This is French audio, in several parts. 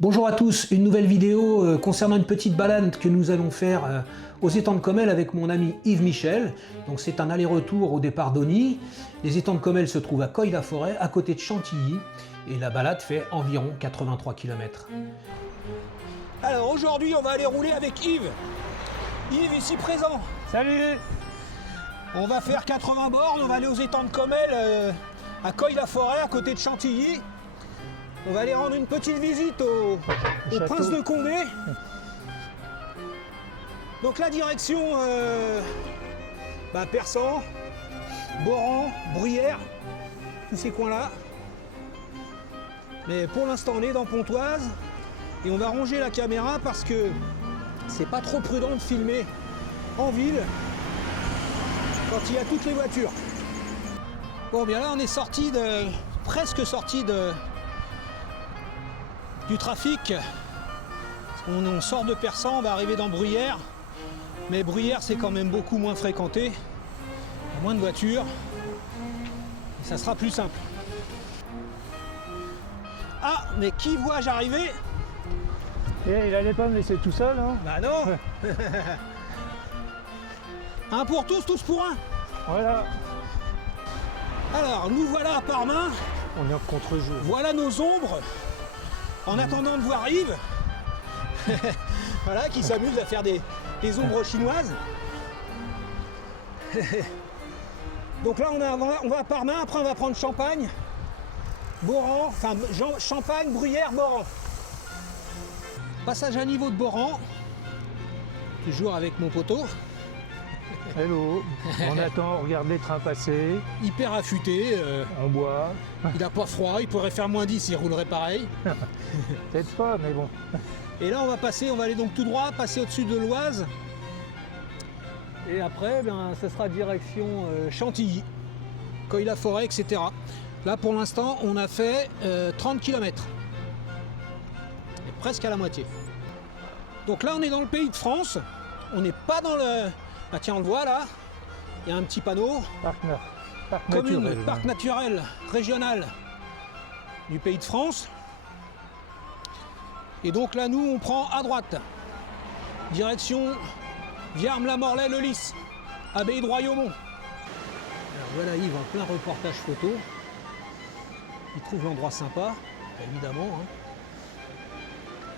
Bonjour à tous, une nouvelle vidéo concernant une petite balade que nous allons faire aux étangs de Comelles avec mon ami Yves Michel. Donc c'est un aller-retour au départ d'Auny. Les étangs de Comelles se trouvent à Coy-la-Forêt, à côté de Chantilly, et la balade fait environ 83 km. Alors aujourd'hui on va aller rouler avec Yves. Yves ici présent. Salut! On va faire 80 bornes, on va aller aux étangs de Comelles à Coy-la-Forêt, à côté de Chantilly. On va aller rendre une petite visite au Prince de Condé. Donc la direction Persan, Boran, Bruyères, tous ces coins-là. Mais pour l'instant on est dans Pontoise et on va ranger la caméra parce que c'est pas trop prudent de filmer en ville quand il y a toutes les voitures. Bon bien là on est presque sorti du trafic. On sort de Persan, on va arriver dans Bruyères. Mais Bruyères c'est quand même beaucoup moins fréquenté. Il y a moins de voitures. Et ça sera plus simple. Ah, mais qui vois-je arriver? Et il allait pas me laisser tout seul, hein? Bah non. Un pour tous, tous pour un. Voilà. Alors, nous voilà à Parmain. On est en contre-jour. Voilà nos ombres. En attendant de voir Yves, voilà, qui s'amuse à faire des ombres chinoises. Donc là, on va à Parmain, après on va prendre Champagne, Boran, enfin Champagne, Bruyères, Boran. Passage à niveau de Boran, toujours avec mon poteau. Hello. On attend, on regarde les trains passer. Hyper affûté. On boit. Il n'a pas froid, il pourrait faire -10, il roulerait pareil. Peut-être pas, mais bon. Et là, on va aller donc tout droit, passer au-dessus de l'Oise. Et après, ça sera direction Chantilly, Coy-la-Forêt, etc. Là, pour l'instant, on a fait 30 km. Et presque à la moitié. Donc là, on est dans le pays de France. On n'est pas dans le... Ah tiens, on le voit là. Il y a un petit panneau. Parc Commune, naturel. parc naturel régional du pays de France. Et donc là, nous, on prend à droite. Direction Viarmes-la-Morlaix, le Lys, abbaye de Royaumont. Alors voilà Yves en plein reportage photo. Il trouve l'endroit sympa, évidemment.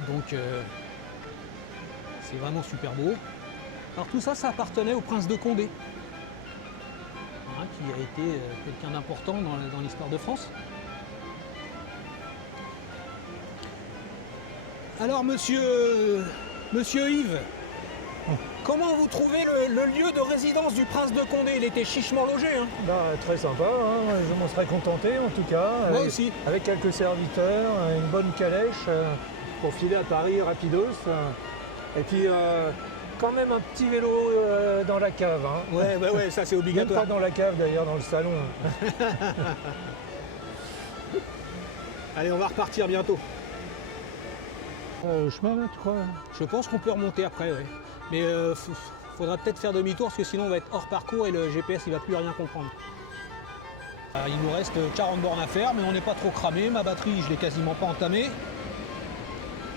Donc c'est vraiment super beau. Alors tout ça, ça appartenait au prince de Condé, qui a été quelqu'un d'important dans l'histoire de France. Alors monsieur Yves, comment vous trouvez le lieu de résidence du prince de Condé? Il était chichement logé. Très sympa, hein. Je m'en serais contenté en tout cas. Moi aussi. Avec quelques serviteurs, une bonne calèche pour filer à Paris rapidos. Et puis quand même un petit vélo dans la cave. Hein. Ouais, ça c'est obligatoire. Même pas dans la cave d'ailleurs, dans le salon. Allez, on va repartir bientôt. Au chemin là, tu crois? Je pense qu'on peut remonter après, ouais. Mais faudra peut-être faire demi-tour parce que sinon on va être hors parcours et le GPS il va plus rien comprendre. Il nous reste 40 bornes à faire, mais on n'est pas trop cramé. Ma batterie, je l'ai quasiment pas entamée.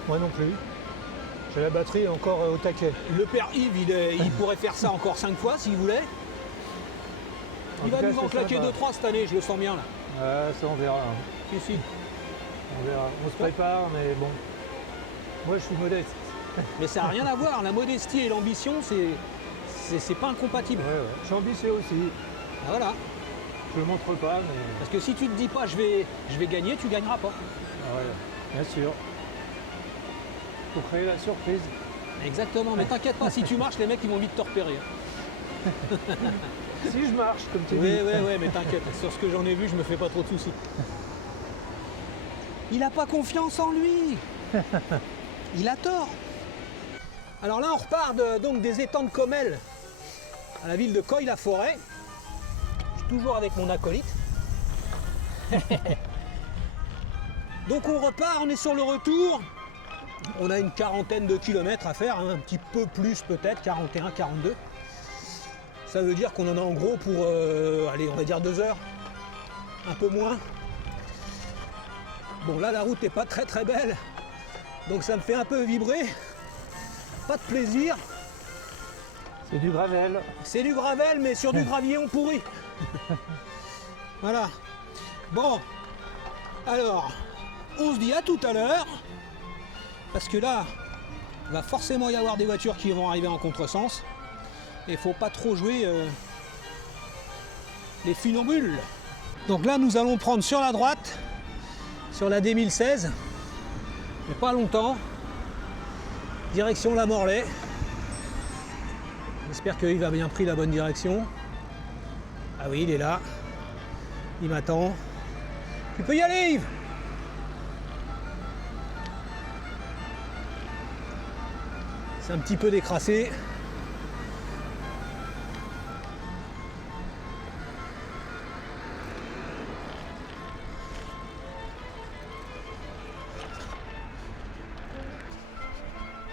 Moi non plus. J'ai la batterie encore au taquet. Le père Yves, il pourrait faire ça encore 5 fois s'il voulait. Il va nous en claquer 2-3 cette année, je le sens bien là. Ça on verra. Hein. Si. On verra. On se prépare, mais bon. Moi je suis modeste. Mais ça n'a rien à voir, la modestie et l'ambition, c'est pas incompatible. Ouais. Je suis ambitieux aussi. Ah, voilà. Je le montre pas, mais. Parce que si tu te dis pas je vais gagner, tu gagneras pas. Ouais, bien sûr. Pour créer la surprise. Exactement, mais t'inquiète pas, si tu marches, les mecs ils vont vite te repérer. Si je marche, comme tu dis. Ouais, mais t'inquiète, sur ce que j'en ai vu, je me fais pas trop de soucis. Il a pas confiance en lui. Il a tort. Alors là, on repart donc des étangs de Comelles à la ville de Coy-la-Forêt. Je suis toujours avec mon acolyte. Donc on repart, on est sur le retour. On a une quarantaine de kilomètres à faire, un petit peu plus peut-être, 41, 42. Ça veut dire qu'on en a en gros pour, allez, on va dire 2 heures, un peu moins. Bon, là, la route n'est pas très belle. Donc ça me fait un peu vibrer. Pas de plaisir. C'est du gravel. C'est du gravel, mais sur du gravillon pourri. Voilà. Bon, alors, on se dit à tout à l'heure, parce que là, il va forcément y avoir des voitures qui vont arriver en contresens. Et il faut pas trop jouer les funambules. Donc là, nous allons prendre sur la droite, sur la D1016, mais pas longtemps, direction la Morlaix. J'espère que Yves a bien pris la bonne direction. Ah oui, il est là. Il m'attend. Tu peux y aller, Yves? C'est un petit peu décrassé.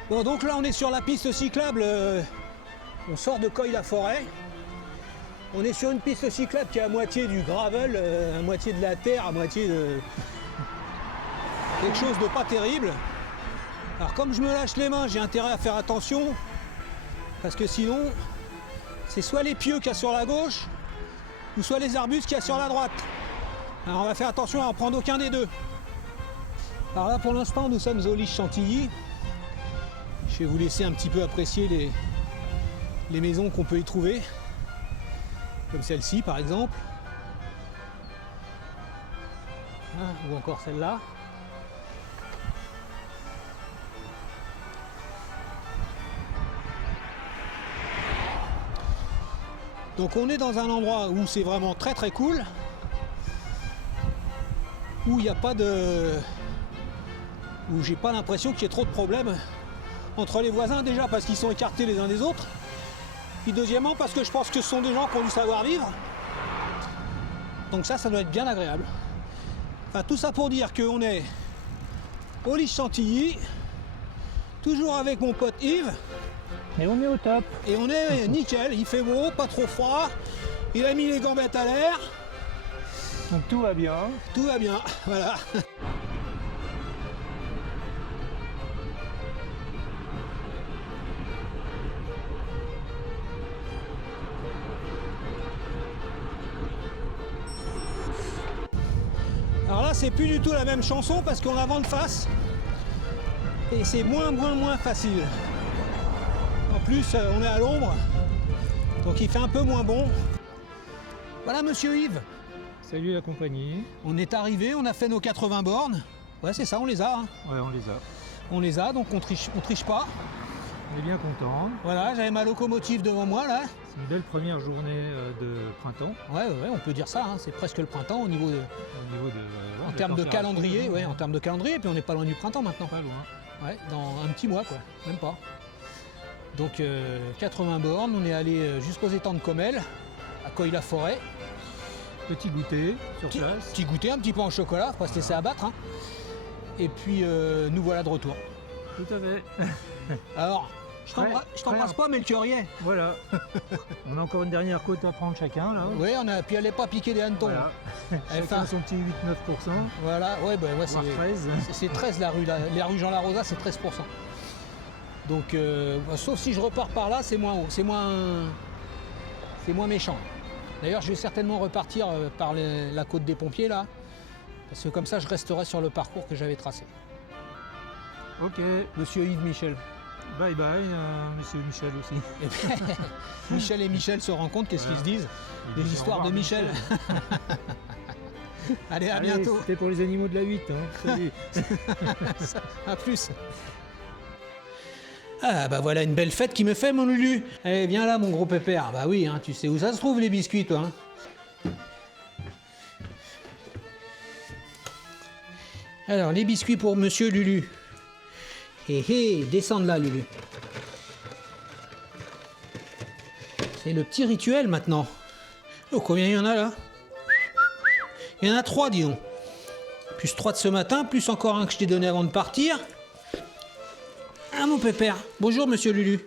Bon, donc là, on est sur la piste cyclable. On sort de Coy-la-Forêt. On est sur une piste cyclable qui est à moitié du gravel, à moitié de la terre, à moitié de quelque chose de pas terrible. Alors comme je me lâche les mains, j'ai intérêt à faire attention, parce que sinon, c'est soit les pieux qu'il y a sur la gauche, ou soit les arbustes qu'il y a sur la droite. Alors on va faire attention à en prendre aucun des deux. Alors là, pour l'instant, nous sommes au Liche Chantilly. Je vais vous laisser un petit peu apprécier les maisons qu'on peut y trouver. Comme celle-ci par exemple, ou encore celle-là. Donc on est dans un endroit où c'est vraiment très très cool, où il n'y a pas de... où j'ai pas l'impression qu'il y ait trop de problèmes entre les voisins, déjà parce qu'ils sont écartés les uns des autres. Puis deuxièmement, parce que je pense que ce sont des gens qui ont du savoir-vivre. Donc ça doit être bien agréable. Enfin, tout ça pour dire qu'on est au Liche Chantilly, toujours avec mon pote Yves. Et on est au top. Et on est nickel, il fait beau, pas trop froid. Il a mis les gambettes à l'air. Donc tout va bien. Tout va bien, voilà. Alors là, c'est plus du tout la même chanson parce qu'on a vent de face et c'est moins facile. En plus, on est à l'ombre, donc il fait un peu moins bon. Voilà, monsieur Yves. Salut la compagnie. On est arrivé, on a fait nos 80 bornes. Ouais, c'est ça, on les a. Hein. Ouais, on les a. On les a, donc on triche pas. On est bien content. Voilà, j'avais ma locomotive devant moi là. C'est une belle première journée de printemps. Ouais, on peut dire ça. Hein. C'est presque le printemps au niveau de. En termes de calendrier, ouais, en termes de calendrier, puis on n'est pas loin du printemps maintenant. Pas loin. Ouais, dans un petit mois quoi, même pas. Donc 80 bornes, on est allé jusqu'aux étangs de Comelles, à Coy-la-Forêt. Petit goûter sur place. Petit goûter, un petit peu en chocolat, faut pas se laisser abattre. Hein. Et puis nous voilà de retour. Tout à fait. Alors, je t'embrasse pas, mais le cœur y est. Voilà. On a encore une dernière côte à prendre chacun là. Oui, puis elle n'est pas piquée des hannetons. Voilà. Chacun son petit 8-9%. Voilà, ouais, voire 13. C'est 13 la rue Jean Larosa, c'est 13%. Donc, sauf si je repars par là, c'est moins méchant. D'ailleurs, je vais certainement repartir par la côte des Pompiers là, parce que comme ça, je resterai sur le parcours que j'avais tracé. Ok. Monsieur Yves Michel. Bye bye, monsieur Michel aussi. Et puis, Michel et Michel se rencontrent, qu'est-ce qu'ils se disent? Des histoires de Michel. Allez, à bientôt. C'était pour les animaux de la 8. Hein. Salut. À plus. Ah bah voilà une belle fête qui me fait mon Lulu. Allez, viens là mon gros pépère. Bah oui, hein, tu sais où ça se trouve les biscuits toi. Hein. Alors les biscuits pour monsieur Lulu. Hé hé, descends de là Lulu. C'est le petit rituel maintenant. Oh, combien il y en a là? Il y en a 3 dis donc. Plus 3 de ce matin, plus encore un que je t'ai donné avant de partir. Ah mon pépère. Bonjour monsieur Lulu.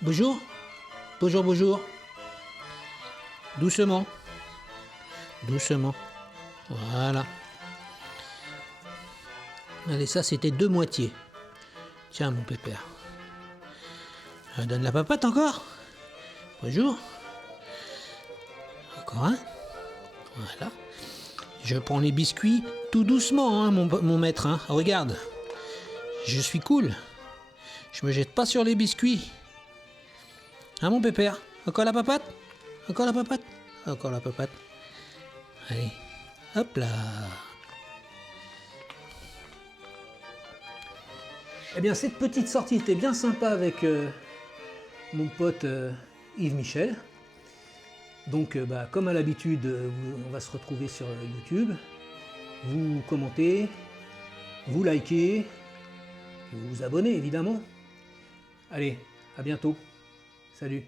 Bonjour. Bonjour, bonjour. Doucement. Doucement. Voilà. Allez, ça c'était 2 moitiés. Tiens, mon pépère. Donne la papate encore. Bonjour. Encore un. Voilà. Je prends les biscuits tout doucement, hein, mon maître. Hein. Regarde. Je suis cool. Je me jette pas sur les biscuits. Hein, mon pépère? Encore la papate? Encore la papate? Encore la papate. Allez. Hop là. Eh bien, cette petite sortie était bien sympa avec mon pote Yves Michel. Donc, comme à l'habitude, on va se retrouver sur YouTube. Vous commentez, vous likez, et vous vous abonnez évidemment. Allez, à bientôt. Salut.